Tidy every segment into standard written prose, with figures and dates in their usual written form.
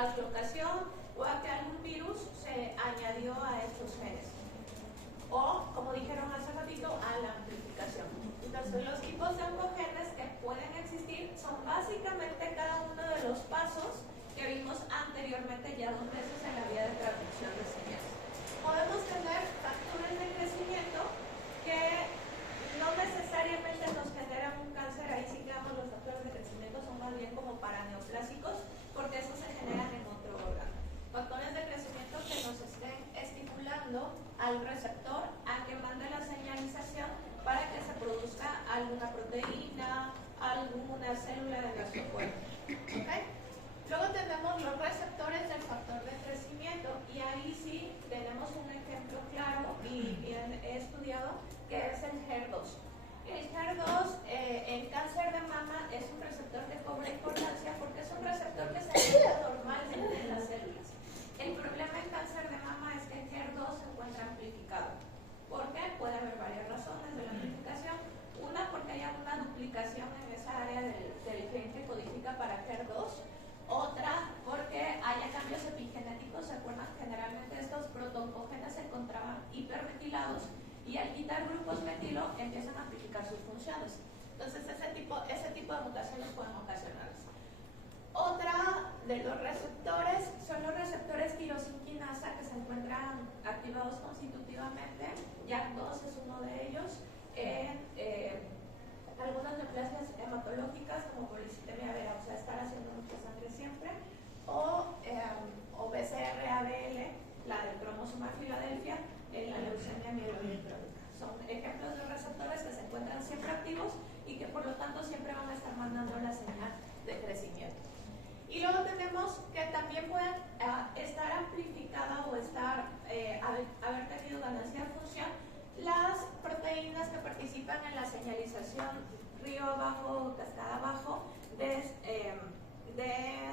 translocación o a que algún virus se añadió a estos genes. O, como dijeron hace ratito, a la amplificación. Entonces, los tipos de oncogenes que pueden existir son básicamente cada uno de los pasos que vimos anteriormente ya 2 veces en la vía de transducción de señales. Podemos tener factores de crecimiento que no necesariamente nos generan un cáncer. Ahí sí que los factores de crecimiento son más bien como para neoplásicos, porque esos se generan en otro órgano. Factores de crecimiento que nos estén estimulando al receptor a que mande la señalización para que se produzca alguna proteína, alguna célula de nuestro cuerpo. ¿Okay? Luego tenemos los receptores del factor de crecimiento, y ahí sí tenemos un ejemplo claro y he estudiado, que es el HER2. El HER2 en cáncer de mama es un receptor que cobra importancia porque es un receptor que se activa normalmente en las células. El problema en cáncer de mama es que el HER2 se encuentra amplificado. ¿Por qué? Puede haber varias razones de la amplificación. Una, porque hay una duplicación en esa área del gen que codifica para HER2. Otra, porque haya cambios epigenéticos. ¿Se acuerdan? Generalmente estos protooncogenes se encontraban hipermetilados y al quitar grupos metilo empiezan a amplificar sus funciones. Entonces, ese tipo de mutaciones pueden ocasionarlas. Otra de los receptores son los receptores tirosinquinasa, que se encuentran activados constitutivamente. YAC2 es uno de ellos en algunas neoplasias hematológicas como policitemia vera, o sea, estar haciendo mucha sangre siempre, o BCR-ABL, la del cromosoma Filadelfia, en la leucemia mieloide crónica. Son ejemplos de receptores que se encuentran siempre activos y que por lo tanto siempre van a estar mandando la señal de crecimiento. Y luego tenemos que también pueden estar amplificada o haber tenido ganancia de función las proteínas que participan en la señalización río abajo, cascada abajo de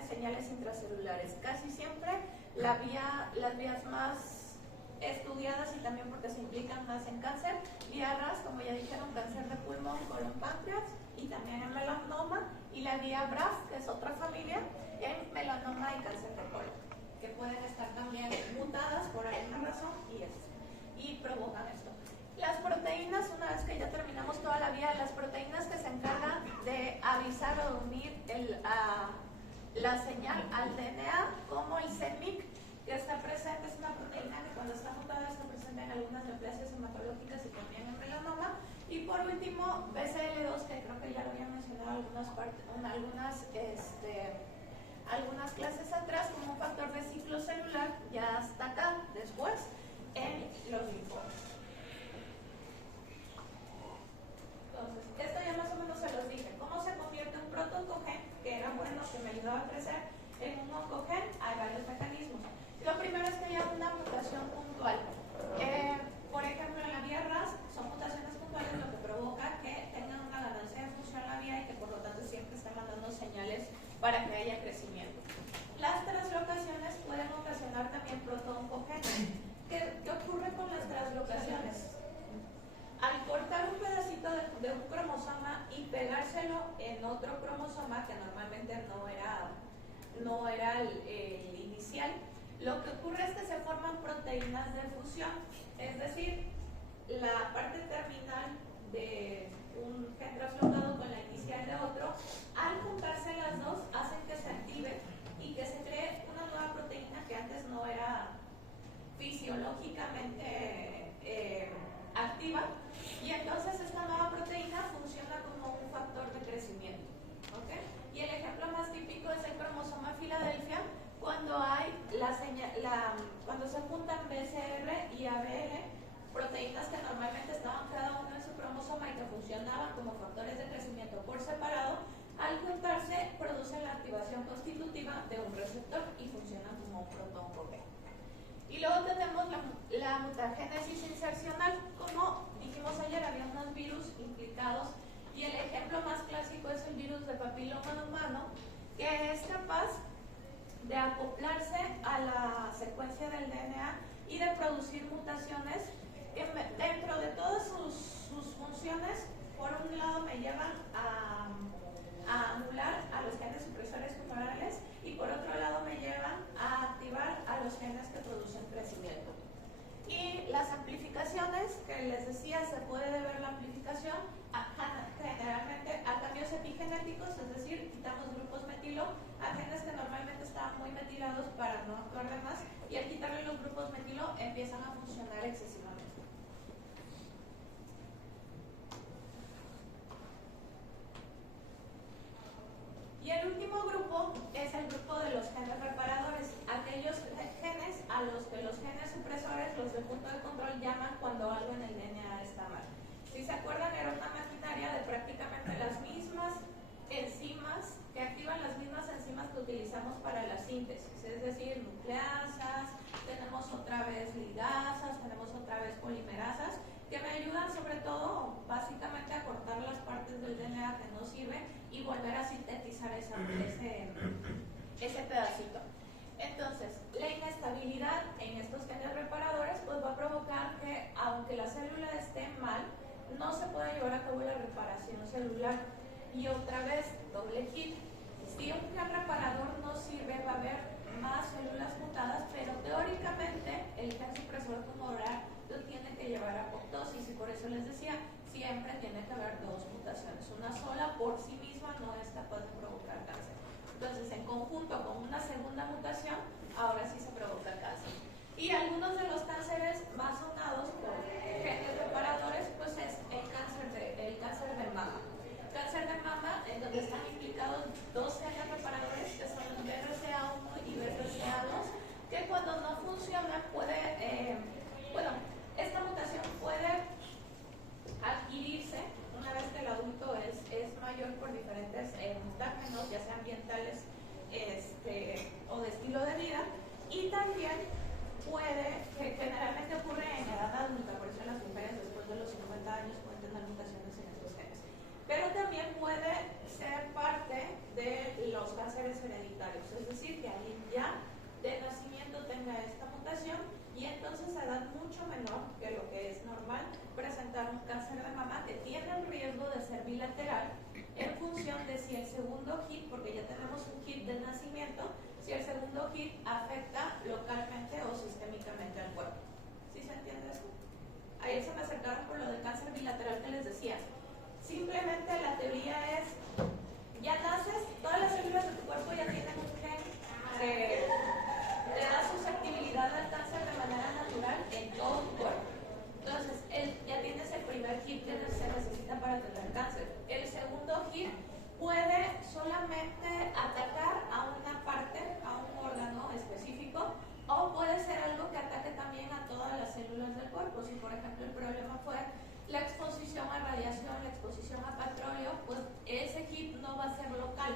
señales intracelulares. Casi siempre las vías más estudiadas, y también porque se implican más en cáncer, vía RAS, como ya dijeron, cáncer de pulmón, colon, páncreas, y también en melanoma, y la vía BRAF, que es otra familia, en melanoma y cáncer de colon, que pueden estar también mutadas por alguna razón y provocan esto. Las proteínas, una vez que ya terminamos toda la vía, las proteínas que se encargan de avisar o unir la señal al DNA, como el CEMIC, que está presente, es una proteína que cuando está mutada está presente en algunas neoplasias hematológicas y también en melanoma. Y por último, BCL2, que creo que ya lo había mencionado algunas clases atrás, como un factor de ciclo celular, ya hasta acá, después, en los linfomas. Entonces, esto ya más o menos se los dije. ¿Cómo se convierte un protooncogen, que era bueno, que me ayudaba a crecer, en un oncogen? Hay varios mecanismos. Lo primero es que haya una mutación puntual. Por ejemplo, en la vía RAS son mutaciones puntuales, lo que provoca que tengan una ganancia de función en la vía y que por lo tanto siempre estén mandando señales para que haya crecimiento. Las translocaciones pueden ocasionar también protooncogenes. ¿Qué ocurre con las translocaciones? Al cortar un pedacito de un cromosoma y pegárselo en otro cromosoma, que normalmente no era el inicial, lo que ocurre es que se forman proteínas de fusión, es decir, la parte terminal de un gen traslocado con la inicial de otro, al juntarse las dos, hacen que se active y que se cree una nueva proteína que antes no era fisiológicamente activa, y entonces esta nueva proteína funciona como un factor de crecimiento. ¿Okay? Y el ejemplo más típico es el cromosoma Filadelfia, cuando cuando se juntan BCR y ABL, proteínas que normalmente estaban cada uno en su cromosoma y que funcionaban como factores de crecimiento por separado, al juntarse producen la activación constitutiva de un receptor y funcionan como un protooncogen. Y luego tenemos la mutagénesis insercional. Como dijimos ayer, había unos virus implicados y el ejemplo más clásico es el virus de papiloma humano, que es capaz de acoplarse a la secuencia del DNA y de producir mutaciones que dentro de todas sus funciones, por un lado me llevan a anular a los genes supresores tumorales y por otro lado me llevan del punto de control llaman cuando algo en el DNA está mal. Si se acuerdan, era una maquinaria de prácticamente las mismas enzimas, que activan las mismas enzimas que utilizamos para la síntesis, es decir, nucleasas, tenemos otra vez ligasas, tenemos otra vez polimerasas, que me ayudan sobre todo, básicamente, a cortar las partes del DNA que no sirven y volver a sintetizar ese pedacito. Entonces, la inestabilidad en estos genes reparadores pues va a provocar que, aunque la célula esté mal, no se pueda llevar a cabo la reparación celular. Y otra vez, doble hit. Si un gen reparador no sirve, va a haber más células mutadas, pero teóricamente el gen supresor tumoral lo tiene que llevar a apoptosis, y por eso les decía, siempre tiene que haber dos mutaciones. Una sola por sí misma no es capaz de provocar cáncer. Entonces, en conjunto con una segunda mutación, ahora sí se provoca cáncer. Y algunos de los cánceres más sonados por genes reparadores, pues es el cáncer de mama. Cáncer de mama, en donde están implicados dos genes reparadores, que son el BRCA1 y BRCA2, que cuando no funcionan esta mutación puede adquirirse una vez que el adulto es mayor por diferentes términos, ya sean ambientales o de estilo de vida, y también que generalmente ocurre en edad adulta, por eso las mujeres después de los 50 años pueden tener mutaciones en estos genes. Pero también puede ser parte de los cánceres hereditarios, es decir, que alguien ya de nacimiento tenga esta mutación y entonces a edad mucho menor que lo que es normal presentar un cáncer de mama que tiene el riesgo de ser bilateral en función de si el segundo hit, porque ya tenemos un hit de nacimiento, si el segundo hit afecta localmente o sistémicamente al cuerpo. ¿Sí se entiende eso? Ayer se me acercaron por lo del cáncer bilateral que les decía. Simplemente la teoría es, ya naces, todas las células de tu cuerpo ya tienen un gen que te da susceptibilidad al cáncer de manera natural en todo tu cuerpo. Entonces, ya tienes el primer hit que se necesita para tener cáncer. El segundo hit puede solamente atacar a una parte, a un órgano específico, o puede ser algo que ataque también a todas las células del cuerpo. Si, por ejemplo, el problema fue la exposición a radiación, la exposición a petróleo, pues ese hit no va a ser local,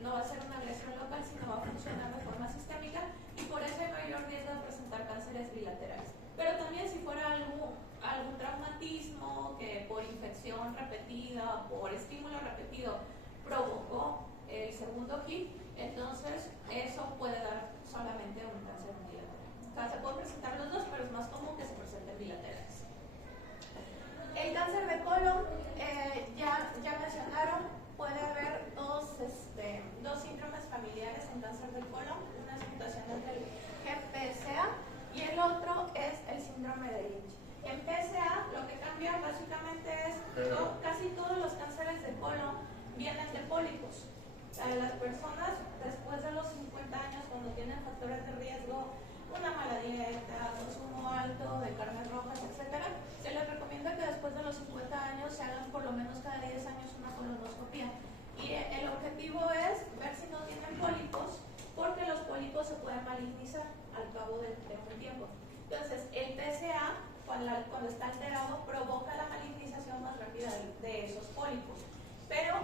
no va a ser una agresión local, sino va a funcionar de forma sistémica, y por eso hay mayor riesgo de presentar cánceres bilaterales. Pero también si fuera algún traumatismo que por infección repetida, por estímulo repetido, provocó el segundo hit, entonces eso puede dar solamente un cáncer bilateral. O sea, se pueden presentar los dos, pero es más común que se presenten bilaterales. El cáncer de colon, ya mencionaron, puede haber dos síndromes familiares en cáncer de colon, una es mutaciones del GPCA y el otro es el síndrome de Lynch. En PSA lo que cambia básicamente es casi todos los cánceres de colon vienen de pólipos. O sea, las personas después de los 50 años, cuando tienen factores de riesgo, una mala dieta, consumo alto de carnes rojas, etcétera, se les recomienda que después de los 50 años se hagan por lo menos cada 10 años una colonoscopia. Y el objetivo es ver si no tienen pólipos, porque los pólipos se pueden malignizar al cabo de un tiempo. Entonces, el PSA, cuando está alterado, provoca la malignización más rápida de esos pólipos. Pero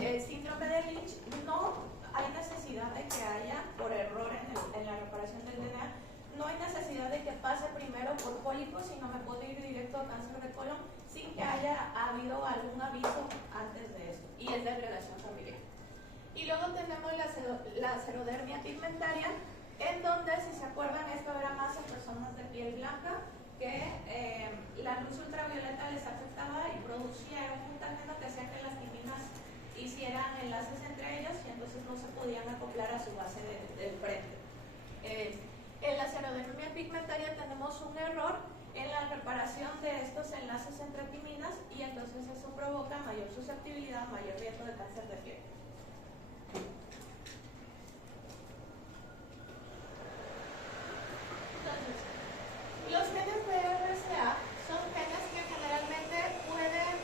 el síndrome de Lynch no hay necesidad de que haya, por error en la reparación del DNA, no hay necesidad de que pase primero por pólipos, sino me puedo ir directo a cáncer de colon sin que haya habido algún aviso antes de esto. Y es de agregación familiar. Y luego tenemos la serodermia pigmentaria, en donde, si se acuerdan, esto era más en personas de piel blanca, que la luz ultravioleta les afectaba y producía un mutageno que hacía que las timinas hicieran enlaces entre ellos y entonces no se podían acoplar a su base del frente. En la serodermia pigmentaria tenemos un error en la reparación de estos enlaces entre timinas y entonces eso provoca mayor susceptibilidad, mayor riesgo de cáncer de piel. Entonces, los genes de RCA son genes que generalmente pueden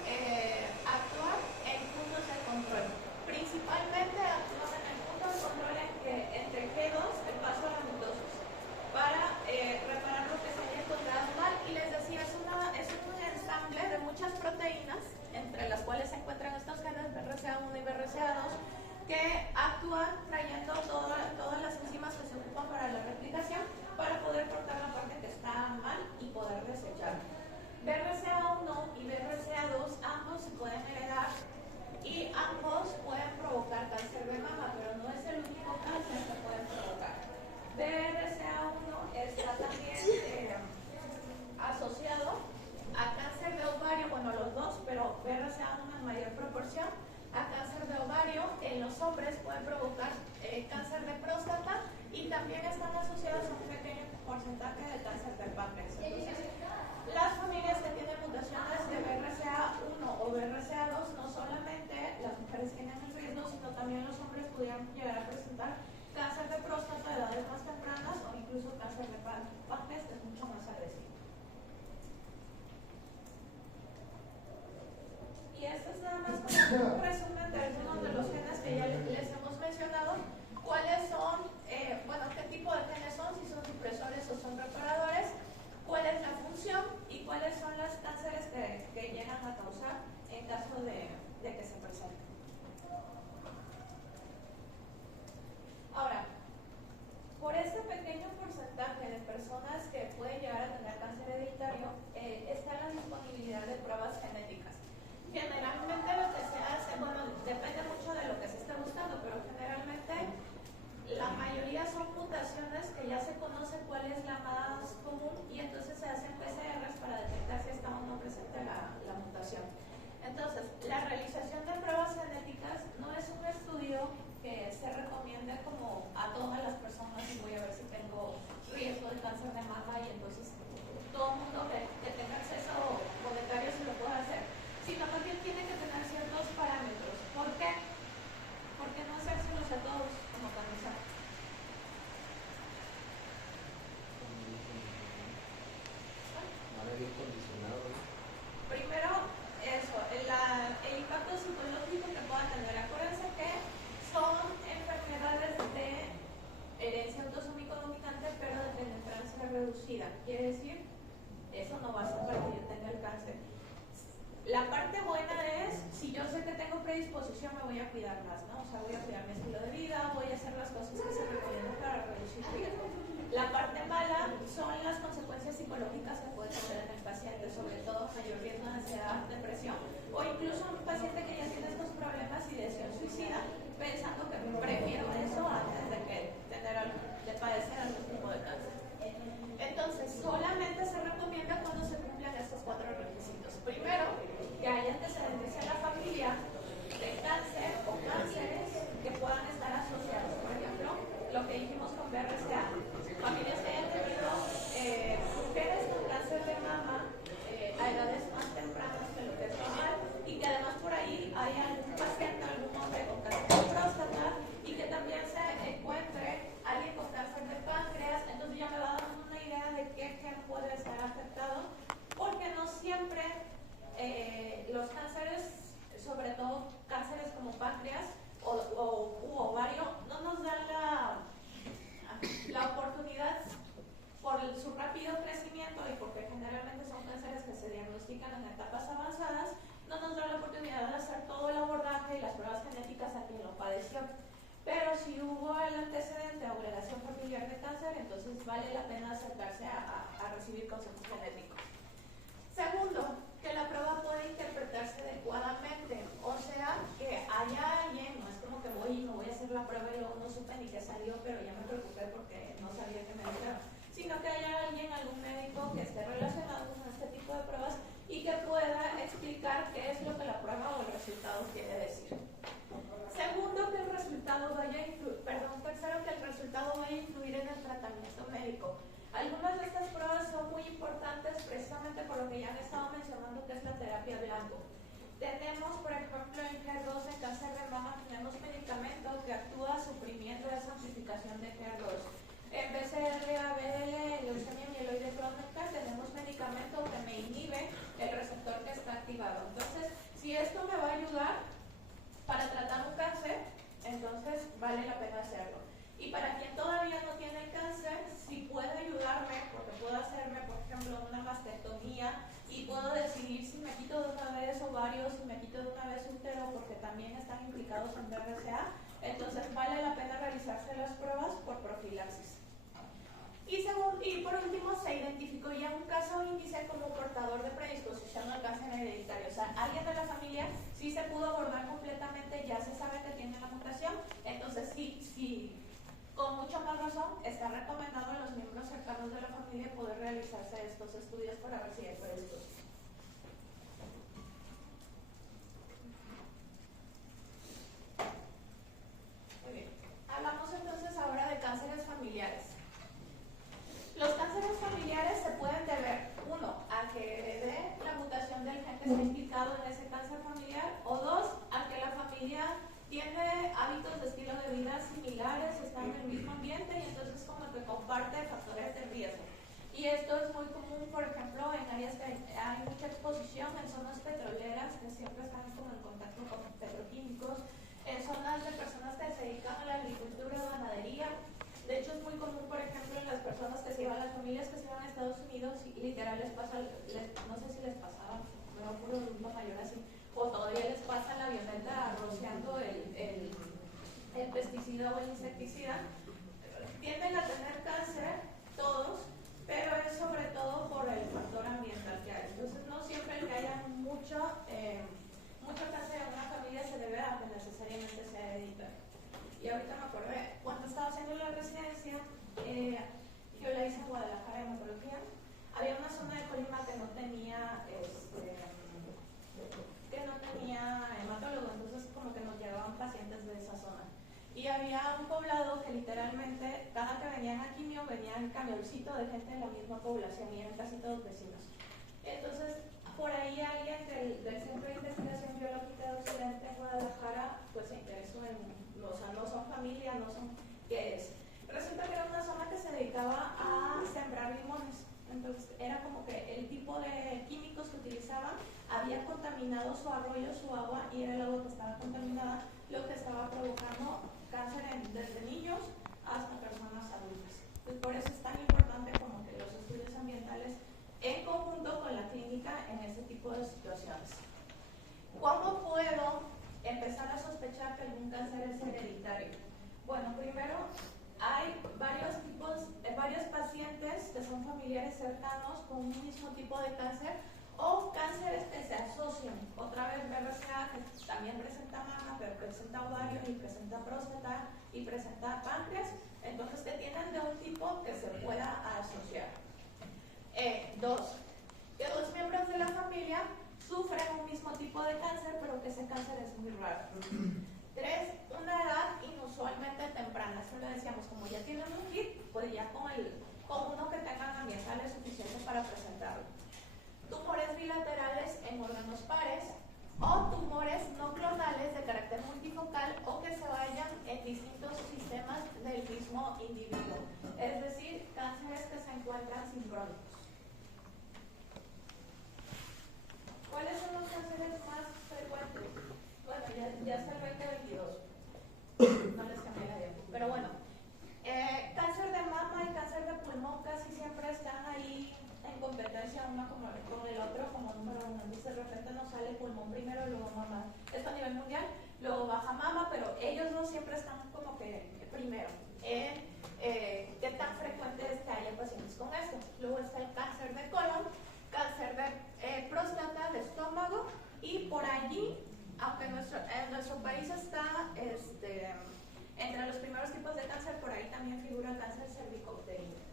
actuar en puntos de control. Principalmente actúan en el punto de control entre G2, el paso a la mitosis, para reparar lo que se haya encontrado mal los hombres pueden provocar cáncer de próstata y también están asociados a un pequeño porcentaje de cáncer de páncreas. Entonces, las familias que tienen mutaciones de BRCA1 o BRCA2, no solamente las mujeres tienen el riesgo, sino también los hombres pudieran llegar a presentar cáncer de próstata a edades más tempranas o incluso cáncer de páncreas, que es mucho más agresivo. Y este es nada más como un resumen de algunos de los genes que ya les hemos mencionado. ¿Cuáles son, bueno, qué tipo de genes son, si son supresores o son reparadores? ¿Cuál es la función y cuáles son los cánceres que llegan a causar en caso de que se presenten? Ahora, por este pequeño porcentaje de personas que pueden llegar a tener cáncer hereditario, está la disponibilidad de pruebas genéticas. Generalmente lo que se hace, bueno, depende mucho de lo que se esté buscando, pero generalmente la mayoría son mutaciones que ya se conoce cuál es la más común y entonces se hacen PCRs para detectar si está o no presente la mutación. Entonces, la realización de pruebas genéticas no es un estudio que se recomiende como a todas las personas y voy a ver si tengo riesgo de cáncer de mama y entonces todo el mundo que tenga acceso monetario se lo puede hacer, sino también tiene que tener ciertos parámetros. ¿Por qué? Porque no hacérselos a todos como camisa. Primero, eso, el impacto psicológico que pueda tener. Acuérdense que son enfermedades de herencia autosómico dominante, pero de penetrancia reducida. Quiere decir, eso no va a ser para que yo tenga el cáncer. La parte buena es, si yo sé que tengo predisposición, me voy a cuidar más, ¿no? O sea, voy a cuidar mi estilo de vida, voy a hacer las cosas que se recomiendan para reducir riesgo. La parte mala son las consecuencias psicológicas que puede tener en el paciente, sobre todo mayor riesgo de ansiedad, depresión, o incluso un paciente que ya tiene estos problemas y decisión suicida, pensando que prefiero eso antes de padecer algún tipo de cáncer. Entonces, solamente se recomienda cuando se cumplan estos 4 requisitos. Primero, que haya antecedentes en la familia de cáncer o cánceres que puedan estar asociados. Por ejemplo, lo que dijimos con BRCA, familias que hayan tenido mujeres con cáncer de mama a edades más tempranas que lo que es normal y que además por ahí haya algún paciente, algún hombre con cáncer de próstata y que también se encuentre alguien con cáncer de páncreas. Entonces ya me va dando una idea de qué gen puede estar afectado, porque no siempre los cánceres, sobre todo cánceres como páncreas u ovario, no nos dan la oportunidad por su rápido crecimiento y porque generalmente son cánceres que se diagnostican en etapas avanzadas, no nos da la oportunidad de hacer todo el abordaje y las pruebas genéticas a quien lo padeció. Pero si hubo el antecedente o relación familiar de cáncer, entonces vale la pena acercarse a recibir consejos genéticos. Segundo, que la prueba puede interpretarse adecuadamente, o sea, que haya alguien, no es como que voy y me voy a hacer la prueba y luego no supe ni qué salió, pero ya me preocupé porque no sabía qué me dijeron, sino que haya alguien, algún médico que esté relacionado con este tipo de pruebas y que pueda explicar qué es lo que la prueba o el resultado quiere decir. Segundo, que el resultado vaya a influir, tercero, que el resultado vaya a influir en el tratamiento médico. Algunas de estas pruebas son muy importantes precisamente por lo que ya han estado mencionando, que es la terapia blanco. Tenemos, por ejemplo, en HER2, en cáncer de mama, tenemos medicamento que actúa suprimiendo esa amplificación de HER2. En BCR-ABL, leucemia mieloide crónica, tenemos medicamento que me inhibe el receptor que está activado. Entonces, si esto me va a ayudar para tratar un cáncer, entonces vale la pena hacerlo. Y para quien todavía no tiene cáncer, si puede ayudarme, porque puedo hacerme, por ejemplo, una mastectomía y puedo decidir si me quito de una vez ovarios, si me quito de una vez útero, porque también están implicados en BRCA, entonces vale la pena realizarse las pruebas por profilaxis. Y por último, se identificó ya un caso índice como portador de predisposición al cáncer hereditario. O sea, alguien de la familia sí se pudo abordar completamente, ya se sabe que tiene la mutación, entonces sí, con mucha más razón está recomendado a los miembros cercanos de la familia poder realizarse estos estudios para ver si hay predisposición. hábitos de estilo de vida similares, están en el mismo ambiente y entonces como que comparte factores de riesgo. Y esto es muy común, por ejemplo, en áreas que hay mucha exposición, en zonas petroleras que siempre están como en contacto con petroquímicos, en zonas de personas que se dedican a la agricultura o ganadería. De hecho, es muy común, por ejemplo, en las personas que se iban, las familias que se iban a Estados Unidos y literal les pasa, no sé si les pasaba, me va puro adulto mayor así, o todavía les pasa en la avioneta rociando el pesticida o el insecticida, tienden a tener cáncer todos, pero es sobre todo por el factor ambiental que hay. Entonces, no siempre el que haya mucho cáncer en una familia se debe a que necesariamente sea hereditario. Y ahorita me acordé, cuando estaba haciendo la residencia, yo la hice en Guadalajara, hematología, había una zona de Colima que no tenía hematólogo, entonces como que nos llegaban pacientes de esa zona. Y había un poblado que literalmente, cada que venían a quimio, venían camioncito de gente de la misma población y eran casi todos vecinos. Entonces, por ahí alguien del Centro de Investigación Biológica de Occidente en Guadalajara, pues se interesó en, o sea, no son familia, no son, ¿qué es? Resulta que era una zona que se dedicaba a sembrar limones. Entonces, era como que el tipo de químicos que utilizaban había contaminado su arroyo, su agua, y era el agua que estaba contaminada, lo que estaba provocando cáncer desde niños hasta personas adultas. Entonces, por eso es tan importante como que los estudios ambientales en conjunto con la clínica en este tipo de situaciones. ¿Cómo puedo empezar a sospechar que algún cáncer es hereditario? Bueno, primero, hay varios pacientes que son familiares cercanos con un mismo tipo de cáncer o cánceres que se asocian. Otra vez BRCA, que también presenta mama, pero presenta ovario y presenta próstata y presenta páncreas, entonces que tienen de un tipo que se pueda asociar. Dos, que dos miembros de la familia sufren un mismo tipo de cáncer, pero que ese cáncer es muy raro. Tres, una edad inusualmente temprana. Eso lo decíamos, como ya tienen un kit, pues ya con uno que tengan ambiental es suficiente para presentarlo. Tumores bilaterales en órganos pares o tumores no clonales de carácter multifocal o que se vayan en distintos sistemas del mismo individuo. Es decir, cánceres que se encuentran sincrónicos. ¿Cuáles son los cánceres más frecuentes? Bueno, ya está el 2022. No les cambié la idea. Pero bueno, cáncer de mama y cáncer de pulmón casi siempre están ahí en competencia uno con el otro como número uno. Entonces de repente nos sale pulmón primero, luego mama. Esto a nivel mundial, luego baja mama, pero ellos dos siempre están como que primero. ¿Qué tan frecuente es que haya pacientes con esto? Luego está el cáncer de colon, cáncer de próstata, de estómago, y por allí, aunque en nuestro país está entre los primeros tipos de cáncer, por ahí también figura el cáncer cervicouterino.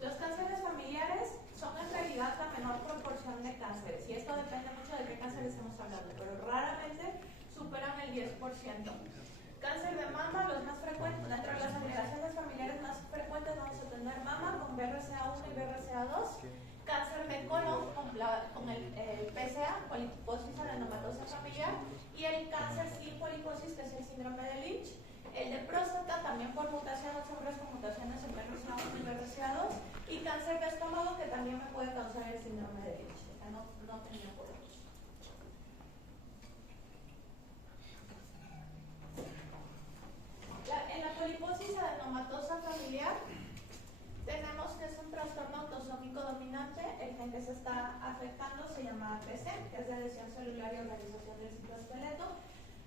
Los cánceres familiares son en realidad la menor proporción de cánceres, y esto depende mucho de qué cáncer estemos hablando, pero raramente superan el 10%. Cáncer de mama, los más frecuentes, dentro de las alteraciones familiares más frecuentes vamos a tener mama con BRCA1 y BRCA2, cáncer de colon con el PSA, poliposis adenomatosa familiar, y el cáncer sin poliposis, que es el síndrome de Lynch. El de próstata también por mutaciones, hombres con mutaciones en BRCA1 y BRCA2, y cáncer de estómago, que también me puede causar el síndrome de Lynch. No tenía por En la poliposis adenomatosa familiar tenemos que es un trastorno autosómico dominante. El gen que se está afectando se llama APC, que es de lesión celular y organización del citoesqueleto.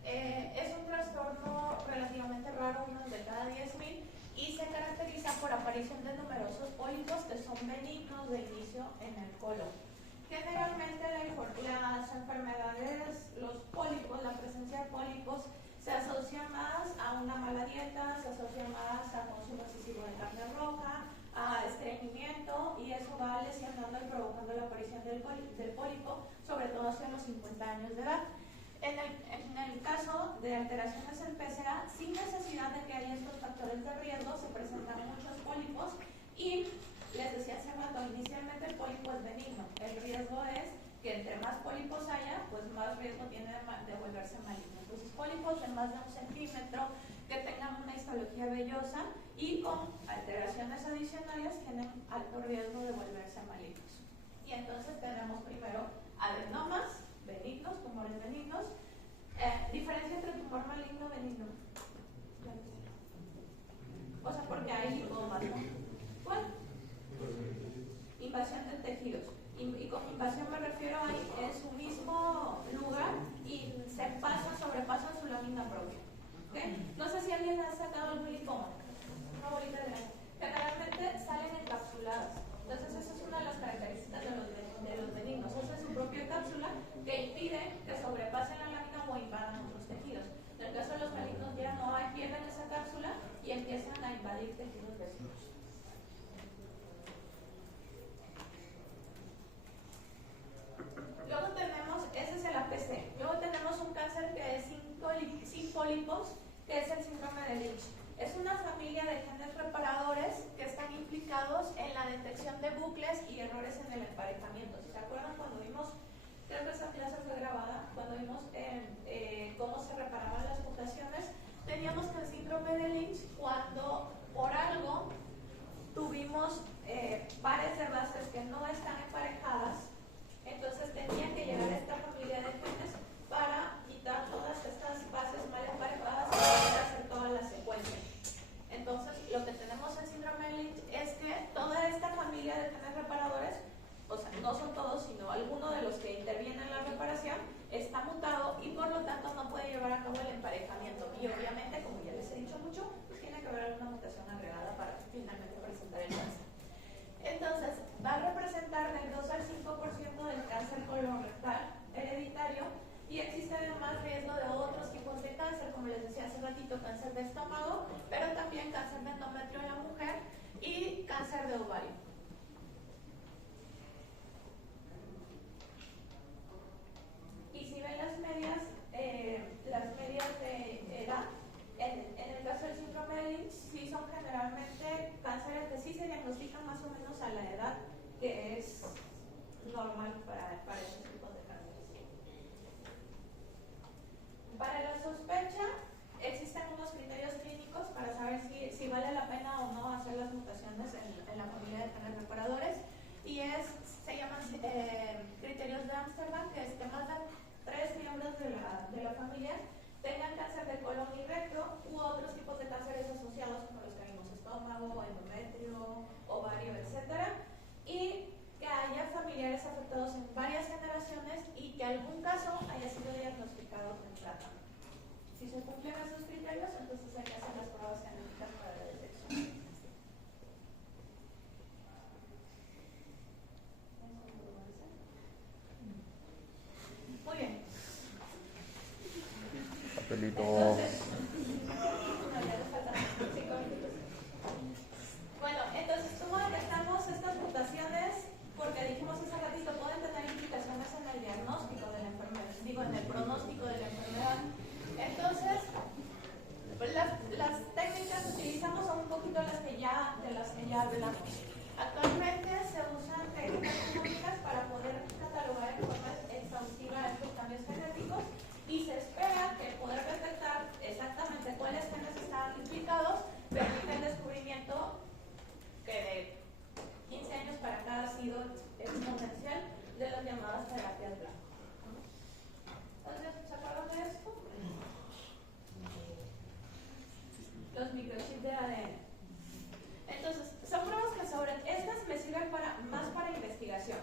Es un trastorno relativamente raro, uno de cada 10.000, y se caracteriza por aparición de numerosos pólipos que son benignos de inicio en el colon. Generalmente las enfermedades, los pólipos, la presencia de pólipos se asocia más a una mala dieta, se asocia más a consumo excesivo de carne roja, a estreñimiento, y eso va lesionando y provocando la aparición del pólipo, sobre todo hacia los 50 años de edad. En el caso de alteraciones en PSA, sin necesidad de que haya estos factores de riesgo, se presentan muchos pólipos, y les decía hace rato, inicialmente el pólipo es benigno, tiene de volverse maligno. Entonces, pólipos de más de 1 centímetro, que tengan una histología vellosa y con alteraciones adicionales tienen alto riesgo de volverse malignos. Y entonces tenemos primero adenomas benignos, tumores benignos. Diferencia entre tumor maligno y benigno. O sea, porque hay lipomas, ¿no? ¿Cuál? Invasión de tejidos. Y con invasión me refiero a en su mismo lugar y sobrepasan su lámina propia. ¿Okay? No sé si alguien ha sacado algún lipoma. Una bolita de grasa. Generalmente salen encapsuladas. Entonces esa es una de las características de los benignos. Hacen su propia cápsula que impide que sobrepasen la lámina o invadan otros tejidos. En el caso de los malignos ya no hay, pierden esa cápsula y empiezan a invadir tejidos vecinos. Luego tenemos, ese es el APC. Luego tenemos un cáncer que es sin pólipos, que es el síndrome de Lynch. Es una familia de genes reparadores que están implicados en la detección de bucles y errores en el emparejamiento. ¿Se acuerdan cuando vimos, creo que esa clase fue grabada, cuando vimos cómo se reparaban las mutaciones? Teníamos que el síndrome de Lynch, cuando por algo tuvimos pares de bases que no están emparejadas, entonces tenía que llegar a esta familia de genes para quitar todas estas bases mal emparejadas y poder hacer toda la secuencia. Entonces, lo que tenemos en síndrome de Lynch es que toda esta familia de genes reparadores, o sea, no son todos, sino alguno de los que intervienen en la reparación, está mutado y por lo tanto no puede llevar a cabo el emparejamiento. Y obviamente, como ya les he dicho mucho, pues tiene que haber alguna mutación agregada para finalmente presentar el cáncer. Entonces, va a representar del 2 al 5% del cáncer colorectal hereditario y existe además riesgo de otros tipos de cáncer, como les decía hace ratito, cáncer de estómago, pero también cáncer de endometrio en la mujer y cáncer de ovario. Y si ven las medias de edad, en el caso del síndrome de Lynch, sí son generalmente cánceres que sí se diagnostican más o menos a la edad que es normal para esos tipos de cánceres. Para la sospecha, existen unos criterios clínicos para saber si vale la pena o no hacer las mutaciones en la familia de genes reparadores, y se llaman criterios de Ámsterdam, que es que más de 3 miembros de la familia tengan cáncer de colon y recto u otros tipos de cánceres asociados como los que vimos, estómago, endometrio, ovario, etc. Y que haya familiares afectados en varias generaciones y que algún caso haya sido diagnosticado temprano. Si se cumplen esos criterios, entonces hay que hacer las pruebas genéticas para la detección. Muy bien. Papelito. Entonces, bueno, entonces, ¿cómo detectamos estas mutaciones? Porque dijimos hace ratito, pueden tener implicaciones en el diagnóstico de la enfermedad, en el pronóstico de la enfermedad. Entonces, pues las técnicas que utilizamos son un poquito de las que ya hablamos. Actualmente se usan técnicas genómicas para poder catalogar en forma exhaustiva estos cambios genéticos y se espera que poder detectar exactamente cuáles genes están implicados permite el descubrimiento que de 15 años para acá ha sido exponencial de las llamadas terapias blanco. Entonces, ¿se acuerdan de esto? Los microchips de ADN. Entonces, son pruebas que sobre estas me sirven más para investigación.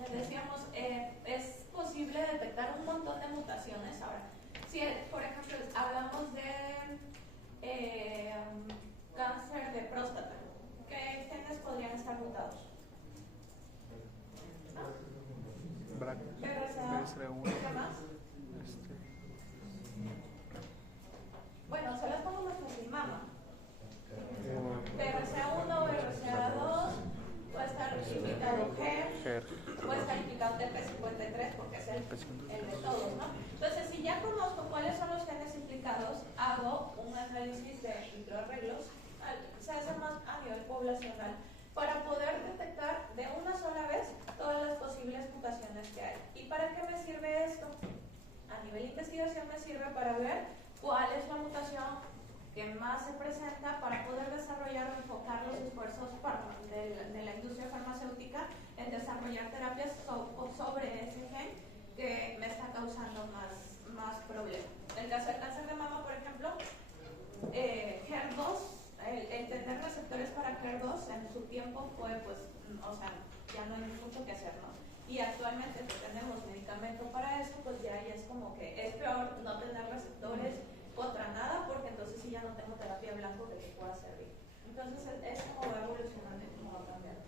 Les decíamos, es posible detectar un montón de mutaciones. Ahora, si por ejemplo hablamos de cáncer de próstata, ¿qué genes podrían estar mutados? BRCA1. ¿Qué más? Bueno, se las pongo más fácil, mama. BRCA1, BRCA2, puede estar implicado HER, puede estar implicado TP53 porque es el de todos, ¿no? Entonces, si ya conozco cuáles son los genes implicados, hago un análisis de microarreglos, se hace más a nivel poblacional, para poder detectar de una sola vez todas las posibles mutaciones que hay. ¿Y para qué me sirve esto? que más se presenta para poder desarrollar o enfocar los esfuerzos de la industria farmacéutica en desarrollar terapias sobre ese gen que me está causando más problemas. En el caso del cáncer de mama, por ejemplo, HER2, el tener receptores para HER2 en su tiempo fue, pues, o sea, ya no hay mucho que hacer, ¿no? Y actualmente que tenemos medicamento para eso, pues ya es como que es peor no tener receptores contra nada, porque entonces sí ya no tengo terapia blanco que me pueda servir. Entonces es como va evolucionando y cómo va cambiando.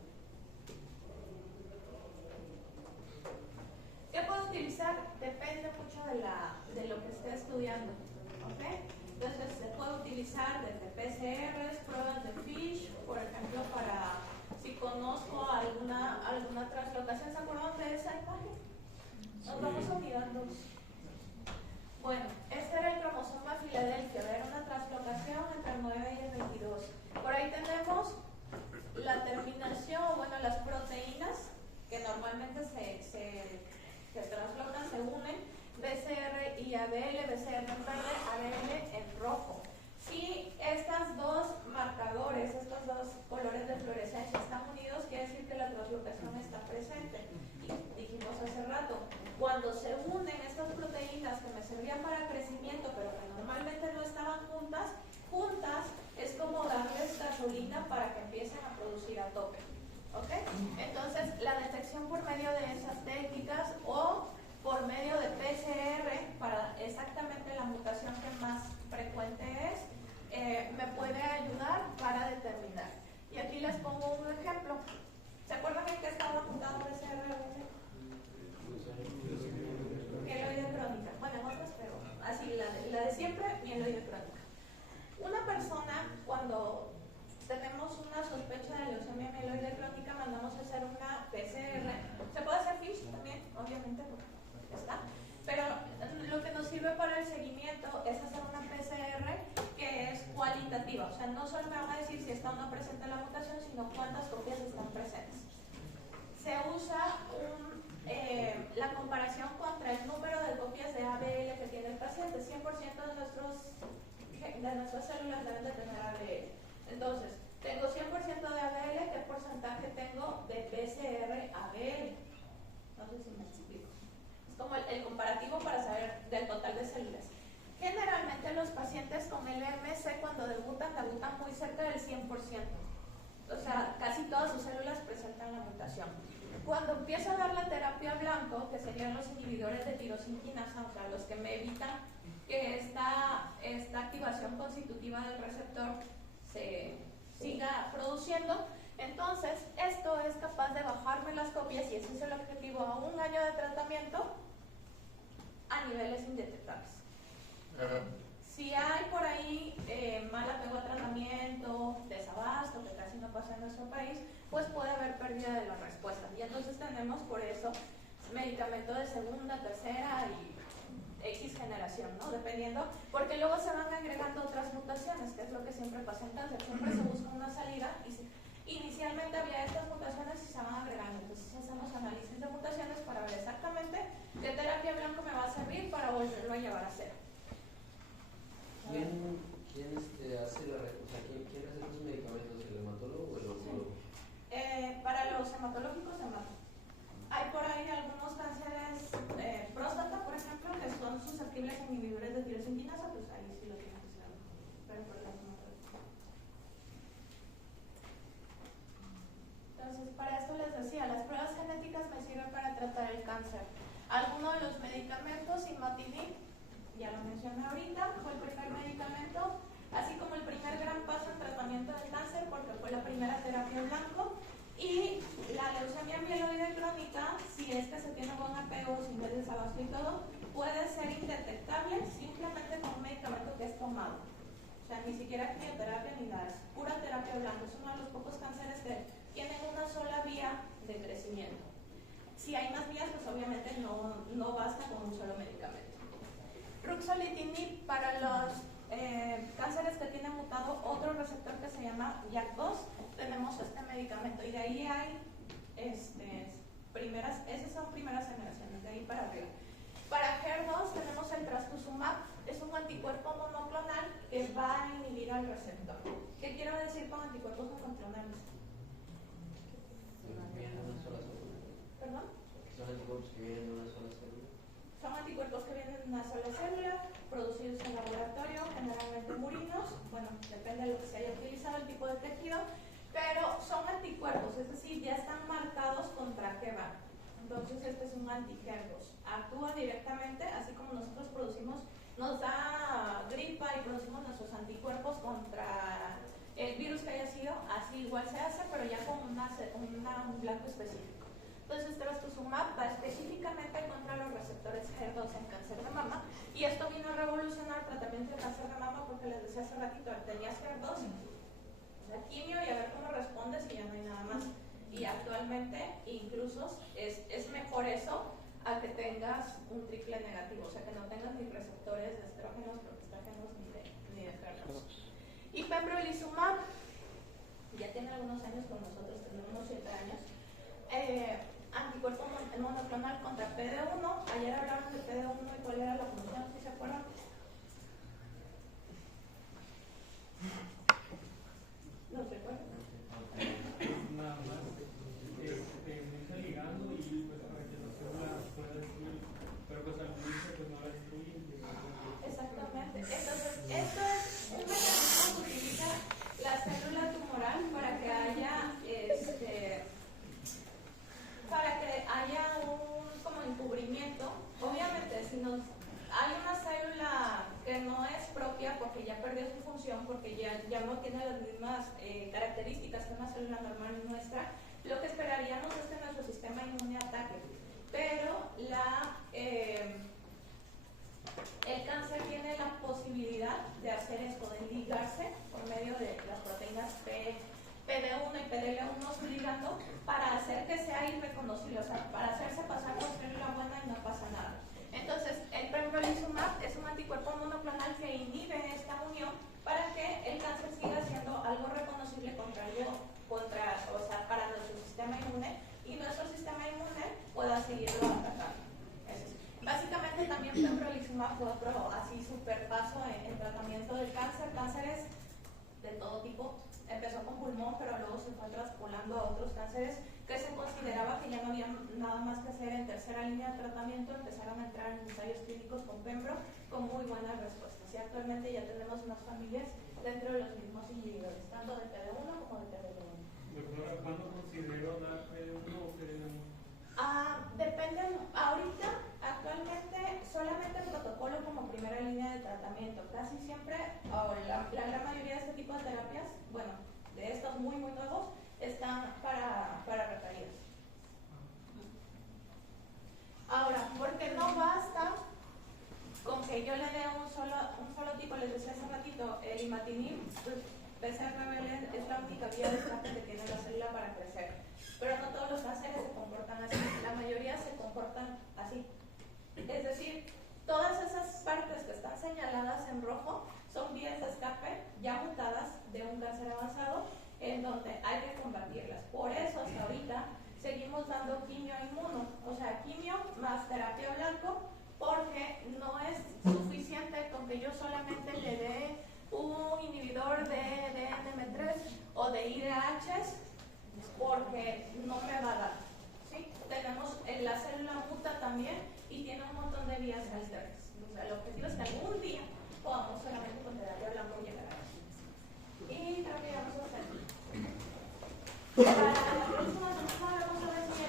¿Qué puedo utilizar? Depende mucho de lo que esté estudiando, ¿ok? Entonces se puede utilizar desde PCRs, pruebas de FISH, por ejemplo, para si conozco alguna translocación. ¿Se acuerdan de esa imagen? Nos vamos olvidando. Bueno, este era el cromosoma Filadelfia, era una translocación entre el 9 y el 22. Por ahí tenemos la terminación, bueno, las proteínas que normalmente se translocan, se unen, BCR y ABL, BCR en verde, ABL en rojo. Si estos dos marcadores, estos dos colores de fluorescencia están unidos, quiere decir que la translocación está presente. Y dijimos hace rato, cuando se unen estas proteínas que me servían para crecimiento, pero que normalmente no estaban juntas es como darles gasolina para que empiecen a producir a tope. ¿Ok? Entonces, la detección por medio de esas técnicas o por medio de PCR para exactamente la mutación que más frecuente es, me puede ayudar para determinar. Y aquí les pongo un ejemplo. ¿Se acuerdan en qué estaba mutado PCR? Mieloide crónica. Bueno, en otras, pero así, la de siempre, mieloide crónica. Una persona, cuando tenemos una sospecha de leucemia mieloide crónica, mandamos a hacer una PCR. Se puede hacer FISH también, obviamente, porque está. Pero lo que nos sirve para el seguimiento es hacer una PCR que es cualitativa. O sea, no solo me van a decir si está o no presente la mutación, sino cuántas copias están presentes. Se usa la comparación contra el número de copias de ABL que tiene el paciente. 100% de nuestras células deben de tener ABL. Entonces, tengo 100% de ABL, ¿qué porcentaje tengo de BCR-ABL? No sé si me explico. Es como el comparativo para saber del total de células. Generalmente los pacientes con LMC cuando debutan muy cerca del 100%. O sea, casi todas sus células presentan la mutación. Cuando empiezo a dar la terapia blanco, que serían los inhibidores de tirosinquinasa, o sea, los que me evitan que esta activación constitutiva del receptor se siga produciendo, entonces esto es capaz de bajarme las copias, y ese es el objetivo a un año de tratamiento, a niveles indetectables. Si hay por ahí mal apego a tratamiento, desabasto, que casi no pasa en nuestro país, pues puede haber pérdida de la respuesta. Y entonces tenemos por eso medicamento de segunda, tercera y X generación, ¿no? Dependiendo, porque luego se van agregando otras mutaciones, que es lo que siempre pasa en cáncer. Siempre se busca una salida y inicialmente había estas mutaciones y se van agregando. Entonces hacemos análisis de mutaciones para ver exactamente qué terapia blanco me va a servir para volverlo a llevar a cero. ¿Quién hace quién hace los medicamentos? ¿El hematólogo o el oncólogo? Para los hematológicos, hay por ahí algunos cánceres, próstata, por ejemplo, que son susceptibles a inhibidores de tirosinquinasa, pues ahí sí lo tienen que hacer. Pero por los hematológicos. Entonces, para esto les decía, las pruebas genéticas me sirven para tratar el cáncer. Algunos de los medicamentos, imatinib, ya lo mencioné ahorita, fue el primer medicamento, así como el primer gran paso en tratamiento del cáncer, porque fue la primera terapia blanco. Y la leucemia mieloide crónica, si es que se tiene buen apego, sin ver desabasto y todo, puede ser indetectable simplemente con un medicamento que es tomado. O sea, ni siquiera quimioterapia ni nada, es pura terapia blanca. Es uno de los pocos cánceres que tienen una sola vía de crecimiento. Si hay más vías, pues obviamente no basta con un solo medicamento. Ruxolitinib para los cánceres que tienen mutado otro receptor que se llama JAK2, tenemos este medicamento y de ahí hay esas son primeras generaciones, de ahí para arriba. Para HER2 tenemos el trastuzumab, es un anticuerpo monoclonal que va a inhibir al receptor. ¿Qué quiero decir con anticuerpos monoclonales? Vienen de una sola célula. ¿Perdón? Son anticuerpos que vienen de una sola célula. Son anticuerpos que vienen de una sola célula, producidos en laboratorio, generalmente murinos. Bueno, depende de lo que se haya utilizado, el tipo de tejido, pero son anticuerpos, es decir, ya están marcados contra qué van. Entonces, este es un antigergos. Actúa directamente, así como nosotros producimos, nos da gripa y producimos nuestros anticuerpos contra el virus que haya sido, así igual se hace, pero ya con un blanco específico. Entonces, trastuzumab va específicamente contra los receptores HER2 en cáncer de mama, y esto vino a revolucionar el tratamiento de cáncer de mama porque les decía hace ratito, tenías HER2, o sea, quimio y a ver cómo respondes y ya no hay nada más. Y actualmente incluso es mejor eso a que tengas un triple negativo, o sea, que no tengas ni receptores de estrógenos, progestágenos ni de HER2. Y pembrolizumab ya tiene algunos años con nosotros, tenemos unos 7 años. Anticuerpo monoclonal contra PD1. Ayer hablamos de PD1 y cuál era la función, ¿sí se acuerdan? ¿No se acuerdan? Nada más está ligando y pues para que la célula pueda destruir, pero pues al inicio pues no la destruyen. Exactamente. Entonces, esto es un mecanismo que utiliza la célula tumoral para que haya un como encubrimiento. Obviamente, si hay una célula que no es propia porque ya perdió su función, porque ya no tiene las mismas características que una célula normal nuestra, lo que esperaríamos es que nuestro sistema inmune ataque. Pero el cáncer tiene la posibilidad de hacer esto, de ligarse por medio de las proteínas PD1 y PDL1 ligando para hacer que sea irreconocible, o sea, para hacerse pasar por célula buena y no pasa nada. Entonces, el pembrolizumab es un anticuerpo monoclonal que inhibe esta unión para que el cáncer siga siendo algo reconocible para nuestro sistema inmune y nuestro sistema inmune pueda seguirlo atacando. Básicamente también pembrolizumab fue otro así super paso en tratamiento del cáncer. Cánceres de todo tipo. Empezó con pulmón, pero luego se fue traspolando a otros cánceres que se consideraba que ya no había nada más que hacer en tercera línea de tratamiento. Empezaron a entrar en ensayos clínicos con pembro con muy buenas respuestas. Y actualmente ya tenemos unas familias dentro de los mismos inhibidores, tanto de PD1 como de PD1. Doctora, ¿cuándo considero dar PD1 o PD1? Depende, ahorita, actualmente, solamente el protocolo como primera línea de tratamiento. Casi siempre, o la gran mayoría de este tipo de terapias, bueno, de estos muy nuevos, están para recaídas. Ahora, porque no basta con que yo le dé un solo tipo, les decía hace ratito, el imatinib, pues, BCR-ABL es la única vía de escape que tiene la célula para crecer. Pero no todos los cánceres se comportan así, la mayoría se comportan así. Es decir, todas esas partes que están señaladas en rojo son vías de escape ya mutadas de un cáncer avanzado en donde hay que combatirlas. Por eso hasta ahorita seguimos dando quimio inmuno, o sea, quimio más terapia blanco, porque no es suficiente con que yo solamente le dé un inhibidor de NM3 o de IDH, porque no me va a dar. ¿Sí? Tenemos la célula muta también y tiene un montón de vías alternas. O sea, el objetivo es que algún día podamos solamente con terapia blanco llegar a eso. Y creo que ya vamos a hacer. Para la próxima semana vamos a ver si